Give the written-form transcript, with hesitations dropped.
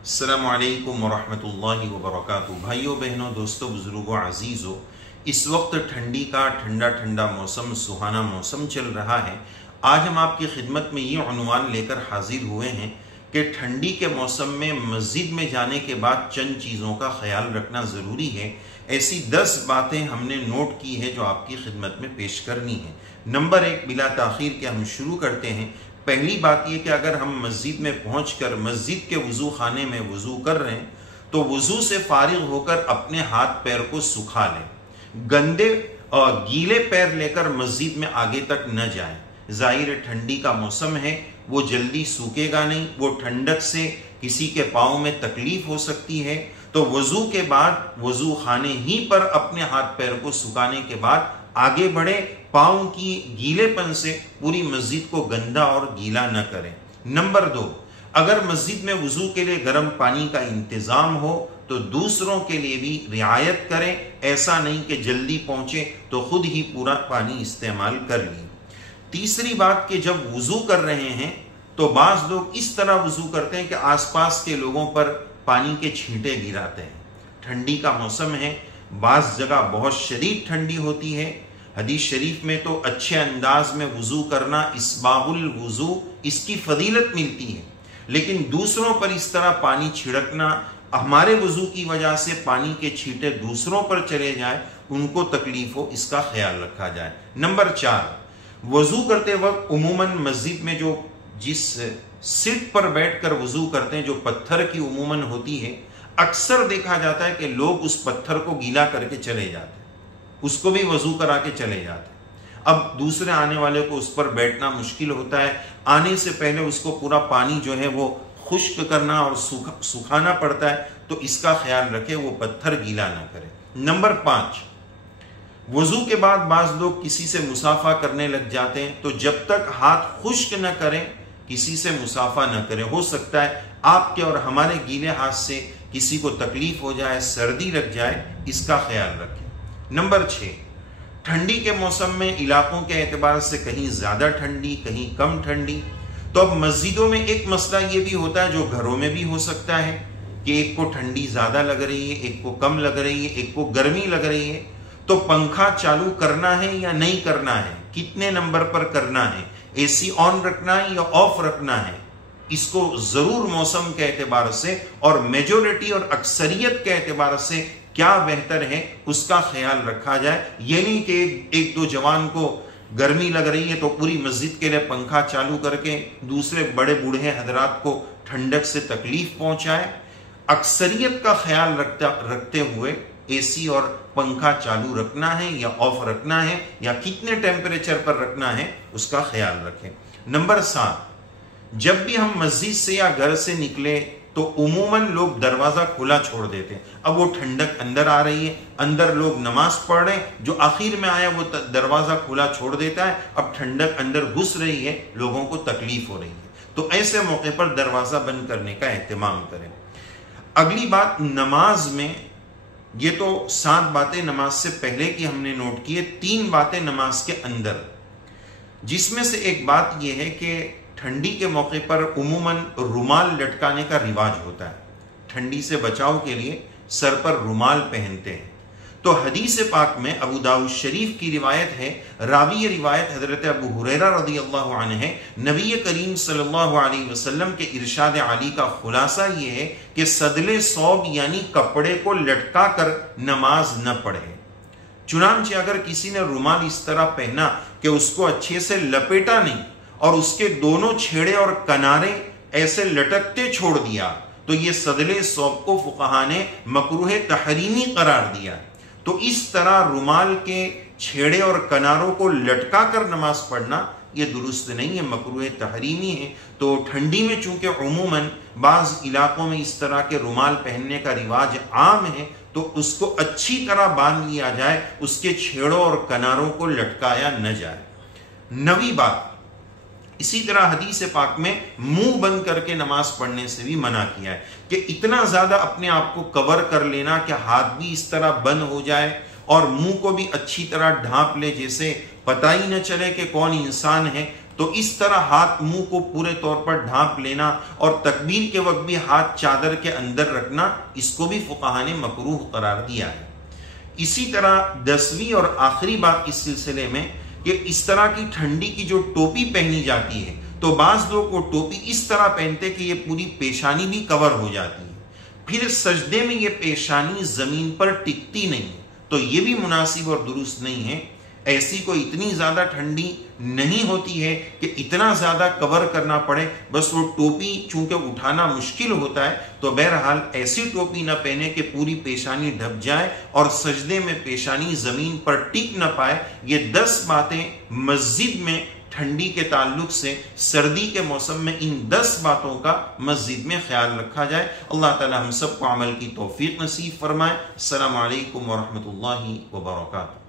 अस्सलामुअलैकुम वरहमतुल्लाहि वबरकातुहू। भाइयों बहनों, दोस्तों, बुजुर्गों, अजीज़ों, इस वक्त ठंडी का ठंडा ठंडा मौसम, सुहाना मौसम चल रहा है। आज हम आपकी खिदमत में ये उन्वान लेकर हाजिर हुए हैं कि ठंडी के मौसम में मस्जिद में जाने के बाद चंद चीज़ों का ख्याल रखना ज़रूरी है। ऐसी 10 बातें हमने नोट की है जो आपकी खिदमत में पेश करनी है। नंबर 1, बिला ताख़ीर के हम शुरू करते हैं। पहली बात यह कि अगर हम मस्जिद में पहुंचकर मस्जिद के वज़ू खाने में वज़ू कर रहे हैं तो वज़ू से फारिग होकर अपने हाथ पैर को सुखा लें। गंदे और गीले पैर लेकर मस्जिद में आगे तक न जाएं। ज़ाहिर ठंडी का मौसम है, वो जल्दी सूखेगा नहीं, वो ठंडक से किसी के पाँव में तकलीफ हो सकती है। तो वज़ू के बाद वज़ू खाने ही पर अपने हाथ पैर को सुखाने के बाद आगे बढ़े। पाँव की गीलेपन से पूरी मस्जिद को गंदा और गीला न करें। नंबर 2, अगर मस्जिद में वज़ू के लिए गर्म पानी का इंतज़ाम हो तो दूसरों के लिए भी रियायत करें। ऐसा नहीं कि जल्दी पहुंचे तो खुद ही पूरा पानी इस्तेमाल कर लिए। तीसरी बात कि जब वज़ू कर रहे हैं तो बाज़ लोग इस तरह वज़ू करते हैं कि आसपास के लोगों पर पानी के छींटे गिराते हैं। ठंडी का मौसम है, बाज़ जगह बहुत शदीद ठंडी होती है। हदीस शरीफ में तो अच्छे अंदाज में वज़ू करना, इस्बाहुल वज़ू, इसकी फजीलत मिलती है। लेकिन दूसरों पर इस तरह पानी छिड़कना, हमारे वज़ू की वजह से पानी के छींटे दूसरों पर चले जाए, उनको तकलीफ हो, इसका ख्याल रखा जाए। नंबर 4, वज़ू करते वक्त उमूमन मस्जिद में जो जिस सीट पर बैठकर वज़ू करते हैं, जो पत्थर की उमूमन होती है, अक्सर देखा जाता है कि लोग उस पत्थर को गीला करके चले जाते हैं, उसको भी वज़ू करा के चले जाते हैं। अब दूसरे आने वाले को उस पर बैठना मुश्किल होता है। आने से पहले उसको पूरा पानी जो है वो खुश्क करना और सुखाना पड़ता है, तो इसका ख्याल रखें, वो पत्थर गीला ना करे। नंबर 5, वज़ू के बाद बाज़ लोग किसी से मुसाफा करने लग जाते हैं, तो जब तक हाथ खुश्क न करें किसी से मुसाफा न करें। हो सकता है आपके और हमारे गीले हाथ से किसी को तकलीफ हो जाए, सर्दी लग जाए, इसका ख्याल रखें। नंबर 6, ठंडी के मौसम में इलाकों के एतबार से कहीं ज़्यादा ठंडी, कहीं कम ठंडी। तो अब मस्जिदों में एक मसला ये भी होता है जो घरों में भी हो सकता है कि एक को ठंडी ज़्यादा लग रही है, एक को कम लग रही है, एक को गर्मी लग रही है। तो पंखा चालू करना है या नहीं करना है, कितने नंबर पर करना है, एसी ऑन रखना है या ऑफ रखना है, इसको ज़रूर मौसम के एतबार से और मेजोरिटी और अक्सरियत के एतबार से क्या बेहतर है उसका ख्याल रखा जाए। ये नहीं कि एक दो जवान को गर्मी लग रही है तो पूरी मस्जिद के लिए पंखा चालू करके दूसरे बड़े बूढ़े हजरात को ठंडक से तकलीफ पहुंचाए। अक्सरियत का ख्याल रखते हुए एसी और पंखा चालू रखना है या ऑफ रखना है या कितने टेम्परेचर पर रखना है, उसका ख्याल रखें। नंबर 7, जब भी हम मस्जिद से या घर से निकले तो उमूमन लोग दरवाजा खुला छोड़ देते हैं। अब वो ठंडक अंदर आ रही है, अंदर लोग नमाज पढ़ रहे हैं, जो आखिर में आया वो दरवाजा खुला छोड़ देता है। अब ठंडक अंदर घुस रही है, लोगों को तकलीफ हो रही है, तो ऐसे मौके पर दरवाजा बंद करने का एहतमाम करें। अगली बात, नमाज में ये तो 7 बातें नमाज से पहले की हमने नोट की है, 3 बातें नमाज के अंदर, जिसमें से एक बात यह है कि ठंडी के मौके पर उमूमन रुमाल लटकाने का रिवाज होता है। ठंडी से बचाव के लिए सर पर रुमाल पहनते हैं। तो हदीस पाक में अबू दाऊद शरीफ की रिवायत है, रावी रिवायत हजरत अबू हुरैरा रज़ियल्लाहु अन्हु है। नबी करीम सल्लल्लाहु अलैहि वसल्लम के इरशाद आली का खुलासा ये है कि सदले सौब यानी कपड़े को लटका कर नमाज न पढ़े। चुनांचे अगर किसी ने रुमाल इस तरह पहना कि उसको अच्छे से लपेटा नहीं और उसके दोनों छेड़े और किनारे ऐसे लटकते छोड़ दिया, तो ये सदले सौब को फुक़हा ने मकरूह तहरीमी करार दिया। तो इस तरह रुमाल के छेड़े और किनारों को लटका कर नमाज पढ़ना ये दुरुस्त नहीं है, मकरूह तहरीमी है। तो ठंडी में चूंकि उमूमन बाज़ इलाकों में इस तरह के रुमाल पहनने का रिवाज आम है, तो उसको अच्छी तरह बांध लिया जाए, उसके छेड़ों और किनारों को लटकाया न जाए। 9वीं बात, इसी तरह हदीस पाक में मुंह बंद करके नमाज पढ़ने से भी मना किया है कि इतना ज्यादा अपने आप को कवर कर लेना कि हाथ भी इस तरह बंद हो जाए और मुंह को भी अच्छी तरह ढांप ले, जैसे पता ही न चले कि कौन इंसान है। तो इस तरह हाथ मुंह को पूरे तौर पर ढांप लेना और तकबीर के वक्त भी हाथ चादर के अंदर रखना, इसको भी फुक़हा ने मकरूह करार दिया है। इसी तरह 10वीं और आखिरी बात इस सिलसिले में कि इस तरह की ठंडी की जो टोपी पहनी जाती है, तो बाज़ लोग वो टोपी इस तरह पहनते कि ये पूरी पेशानी भी कवर हो जाती है, फिर सजदे में ये पेशानी जमीन पर टिकती नहीं, तो ये भी मुनासिब और दुरुस्त नहीं है। ऐसी कोई इतनी ज़्यादा ठंडी नहीं होती है कि इतना ज़्यादा कवर करना पड़े, बस वो टोपी चूंकि उठाना मुश्किल होता है, तो बहरहाल ऐसी टोपी न पहने कि पूरी पेशानी ढक जाए और सजदे में पेशानी ज़मीन पर टिक न पाए। ये 10 बातें मस्जिद में ठंडी के ताल्लुक से, सर्दी के मौसम में इन 10 बातों का मस्जिद में ख्याल रखा जाए। अल्लाह ताला हम सबको अमल की तौफीक नसीब फरमाए। अस्सलामु अलैकुम व रहमतुल्लाहि व बरकातहू।